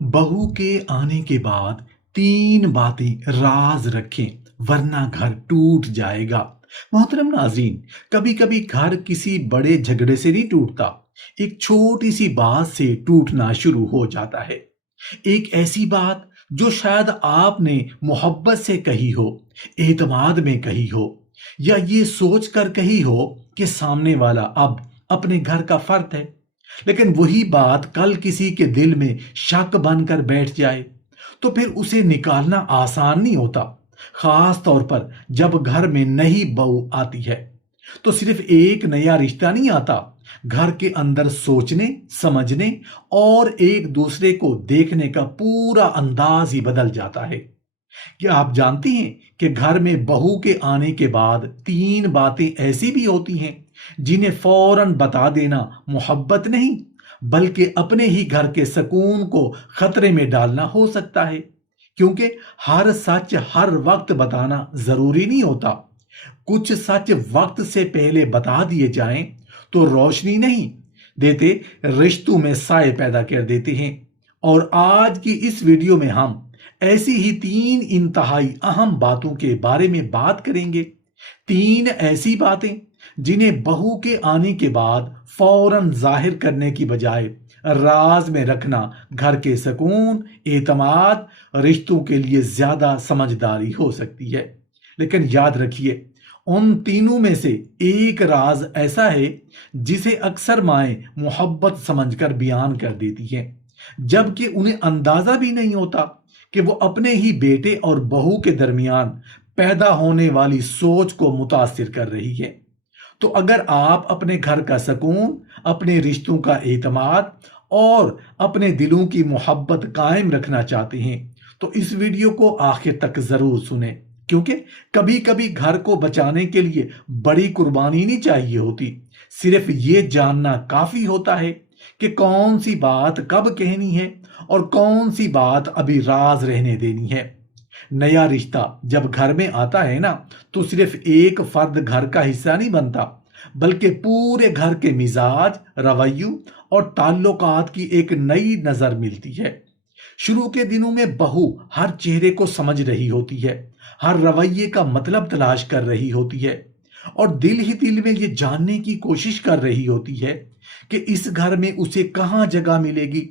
बहू के आने के बाद तीन बातें राज रखें वरना घर टूट जाएगा। मोहतरम नाजरीन, कभी कभी घर किसी बड़े झगड़े से नहीं टूटता, एक छोटी सी बात से टूटना शुरू हो जाता है। एक ऐसी बात जो शायद आपने मोहब्बत से कही हो, एतमाद में कही हो, या ये सोच कर कही हो कि सामने वाला अब अपने घर का फर्द है, लेकिन वही बात कल किसी के दिल में शक बनकर बैठ जाए तो फिर उसे निकालना आसान नहीं होता। खास तौर पर जब घर में नई बहू आती है तो सिर्फ एक नया रिश्ता नहीं आता, घर के अंदर सोचने, समझने और एक दूसरे को देखने का पूरा अंदाज ही बदल जाता है। क्या आप जानती हैं कि घर में बहू के आने के बाद तीन बातें ऐसी भी होती हैं जिन्हें फौरन बता देना मोहब्बत नहीं बल्कि अपने ही घर के सुकून को खतरे में डालना हो सकता है। क्योंकि हर सच हर वक्त बताना जरूरी नहीं होता। कुछ सच वक्त से पहले बता दिए जाएं तो रोशनी नहीं देते, रिश्तों में साए पैदा कर देते हैं। और आज की इस वीडियो में हम ऐसी ही तीन इंतहाई अहम बातों के बारे में बात करेंगे। तीन ऐसी बातें जिन्हें बहू के आने के बाद फौरन जाहिर करने की बजाय राज में रखना घर के सुकून, एतमाद, रिश्तों के लिए ज्यादा समझदारी हो सकती है। लेकिन याद रखिए, उन तीनों में से एक राज ऐसा है जिसे अक्सर माएं मोहब्बत समझकर बयान कर देती हैं, जबकि उन्हें अंदाजा भी नहीं होता कि वो अपने ही बेटे और बहू के दरमियान पैदा होने वाली सोच को मुतासिर कर रही है। तो अगर आप अपने घर का सुकून, अपने रिश्तों का एतमाद और अपने दिलों की मोहब्बत कायम रखना चाहते हैं तो इस वीडियो को आखिर तक जरूर सुने, क्योंकि कभी कभी घर को बचाने के लिए बड़ी कुर्बानी नहीं चाहिए होती, सिर्फ ये जानना काफी होता है कि कौन सी बात कब कहनी है और कौन सी बात अभी राज रहने देनी है। नया रिश्ता जब घर में आता है ना, तो सिर्फ एक फर्द घर का हिस्सा नहीं बनता, बल्कि पूरे घर के मिजाज, रवैयों और ताल्लुकात की एक नई नजर मिलती है। शुरू के दिनों में बहू हर चेहरे को समझ रही होती है, हर रवैये का मतलब तलाश कर रही होती है और दिल ही दिल में ये जानने की कोशिश कर रही होती है कि इस घर में उसे कहाँ जगह मिलेगी।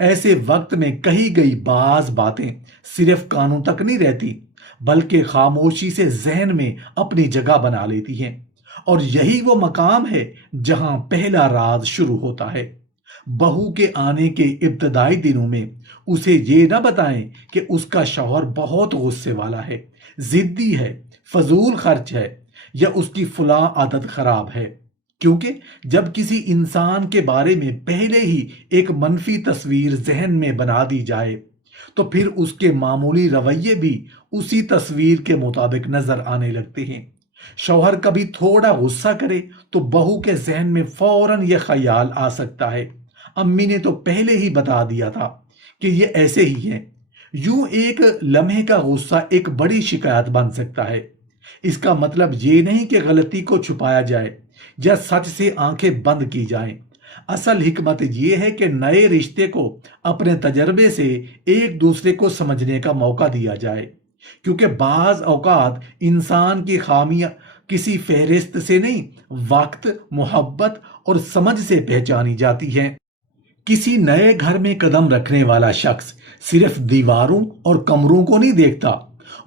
ऐसे वक्त में कही गई बाज बातें सिर्फ कानों तक नहीं रहती, बल्कि खामोशी से जहन में अपनी जगह बना लेती हैं। और यही वो मकाम है जहां पहला राज शुरू होता है। बहू के आने के इब्तदाई दिनों में उसे ये ना बताएं कि उसका शौहर बहुत गुस्से वाला है, जिद्दी है, फजूल खर्च है या उसकी फुला आदत खराब है। क्योंकि जब किसी इंसान के बारे में पहले ही एक मनफी तस्वीर जहन में बना दी जाए तो फिर उसके मामूली रवैये भी उसी तस्वीर के मुताबिक नजर आने लगते हैं। शौहर कभी थोड़ा गुस्सा करे तो बहू के जहन में फौरन यह ख्याल आ सकता है, अम्मी ने तो पहले ही बता दिया था कि ये ऐसे ही है। यूं एक लम्हे का गुस्सा एक बड़ी शिकायत बन सकता है। इसका मतलब ये नहीं कि गलती को छुपाया जाए या सच से आंखें बंद की जाएं। असल हिकमत यह है कि नए रिश्ते को अपने तजर्बे से एक दूसरे को समझने का मौका दिया जाए, क्योंकि बाज औकात इंसान की खामियां किसी फहरिस्त से नहीं, वक्त, मोहब्बत और समझ से पहचानी जाती हैं। किसी नए घर में कदम रखने वाला शख्स सिर्फ दीवारों और कमरों को नहीं देखता,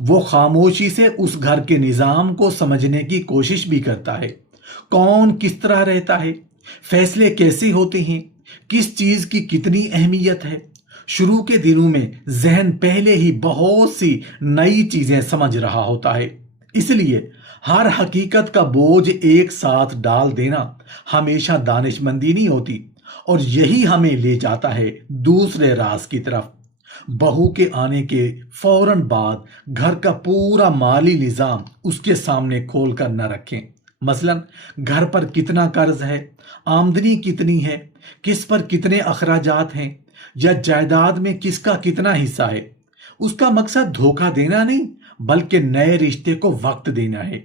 वो खामोशी से उस घर के निजाम को समझने की कोशिश भी करता है। कौन किस तरह रहता है, फैसले कैसे होते हैं, किस चीज की कितनी अहमियत है। शुरू के दिनों में जहन पहले ही बहुत सी नई चीजें समझ रहा होता है, इसलिए हर हकीकत का बोझ एक साथ डाल देना हमेशा दानिशमंदी नहीं होती। और यही हमें ले जाता है दूसरे राज की तरफ। बहू के आने के फौरन बाद घर का पूरा माली निजाम उसके सामने खोल कर न रखें। मसलन घर पर कितना कर्ज है, आमदनी कितनी है, किस पर कितने अखराजात हैं या जायदाद में किसका कितना हिस्सा है। उसका मकसद धोखा देना नहीं बल्कि नए रिश्ते को वक्त देना है,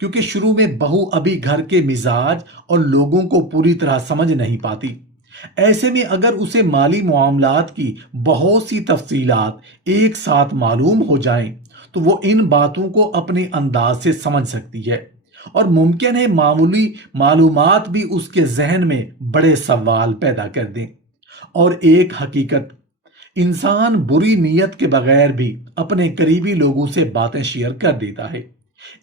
क्योंकि शुरू में बहू अभी घर के मिजाज और लोगों को पूरी तरह समझ नहीं पाती। ایسے میں اگر اسے مالی معاملات کی بہت سی تفصیلات ایک ساتھ معلوم ہو جائیں تو وہ ان باتوں کو اپنے انداز سے سمجھ سکتی ہے، اور ممکن ہے معمولی معلومات بھی اس کے ذہن میں بڑے سوال پیدا کر دیں۔ اور ایک حقیقت، انسان بری نیت کے بغیر بھی اپنے قریبی لوگوں سے باتیں شیئر کر دیتا ہے۔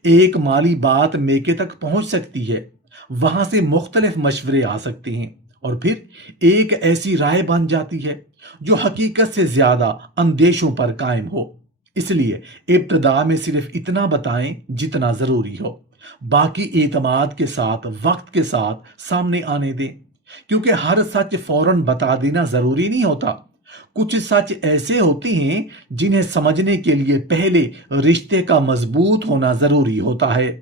ایک مالی بات میکے تک پہنچ سکتی ہے، وہاں سے مختلف مشورے آ سکتے ہیں، اور پھر ایک ایسی رائے بن جاتی ہے جو حقیقت سے زیادہ اندیشوں پر قائم ہو۔ اس لیے ابتدا میں صرف اتنا بتائیں جتنا ضروری ہو، باقی اعتماد کے ساتھ وقت کے ساتھ سامنے آنے دیں، کیونکہ ہر سچ فوراً بتا دینا ضروری نہیں ہوتا۔ کچھ سچ ایسے ہوتے ہیں جنہیں سمجھنے کے لیے پہلے رشتے کا مضبوط ہونا ضروری ہوتا ہے۔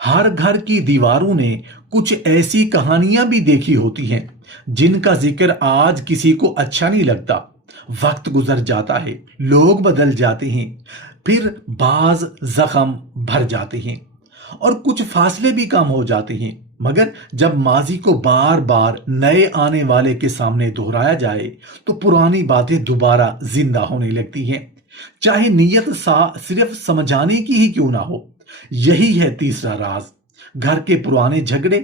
ہر گھر کی دیواروں نے کچھ ایسی کہانیاں بھی دیکھی ہوتی ہیں جن کا ذکر آج کسی کو اچھا نہیں لگتا۔ وقت گزر جاتا ہے، لوگ بدل جاتے ہیں، پھر بعض زخم بھر جاتے ہیں اور کچھ فاصلے بھی کم ہو جاتے ہیں، مگر جب ماضی کو بار بار نئے آنے والے کے سامنے دہرایا جائے تو پرانی باتیں دوبارہ زندہ ہونے لگتی ہیں، چاہے نیت صرف سمجھانے کی ہی کیوں نہ ہو۔ یہی ہے تیسرا راز، گھر کے پرانے جھگڑے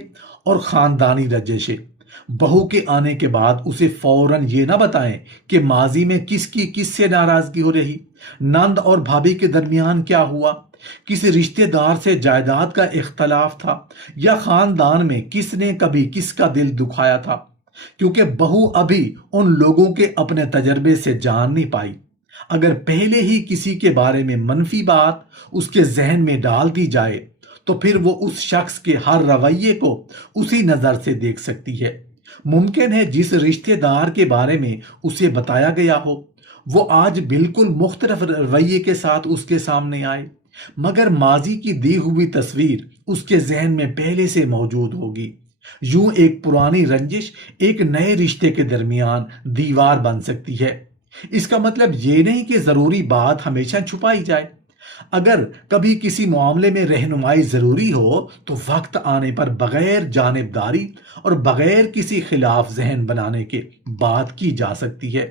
اور خاندانی رنجشیں۔ بہو کے آنے کے بعد اسے فوراً یہ نہ بتائیں کہ ماضی میں کس سے ناراضگی ہو رہی، نند اور بھابھی کے درمیان کیا ہوا، کسی رشتہ دار سے جائیداد کا اختلاف تھا، یا خاندان میں کس نے کبھی کس کا دل دکھایا تھا، کیونکہ بہو ابھی ان لوگوں کے اپنے تجربے سے جان نہیں پائی۔ اگر پہلے ہی کسی کے بارے میں منفی بات اس کے ذہن میں ڈال دی جائے تو پھر وہ اس شخص کے ہر رویے کو اسی نظر سے دیکھ سکتی ہے۔ ممکن ہے جس رشتہ دار کے بارے میں اسے بتایا گیا ہو وہ آج بالکل مختلف رویے کے ساتھ اس کے سامنے آئے، مگر ماضی کی دی ہوئی تصویر اس کے ذہن میں پہلے سے موجود ہوگی۔ یوں ایک پرانی رنجش ایک نئے رشتے کے درمیان دیوار بن سکتی ہے۔ اس کا مطلب یہ نہیں کہ ضروری بات ہمیشہ چھپائی جائے۔ اگر کبھی کسی معاملے میں رہنمائی ضروری ہو تو وقت آنے پر بغیر جانبداری اور بغیر کسی خلاف ذہن بنانے کے بات کی جا سکتی ہے،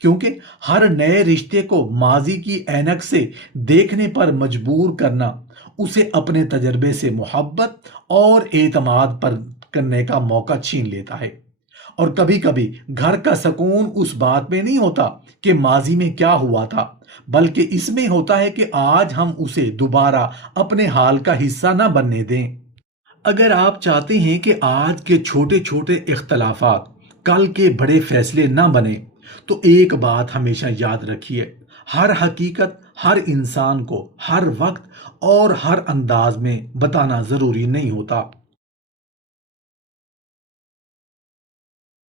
کیونکہ ہر نئے رشتے کو ماضی کی اینک سے دیکھنے پر مجبور کرنا اسے اپنے تجربے سے محبت اور اعتماد پر کرنے کا موقع چھین لیتا ہے۔ اور کبھی کبھی گھر کا سکون اس بات میں نہیں ہوتا کہ ماضی میں کیا ہوا تھا، بلکہ اس میں ہوتا ہے کہ آج ہم اسے دوبارہ اپنے حال کا حصہ نہ بننے دیں۔ اگر آپ چاہتے ہیں کہ آج کے چھوٹے چھوٹے اختلافات کل کے بڑے فیصلے نہ بنے تو ایک بات ہمیشہ یاد رکھیے، ہر حقیقت ہر انسان کو ہر وقت اور ہر انداز میں بتانا ضروری نہیں ہوتا۔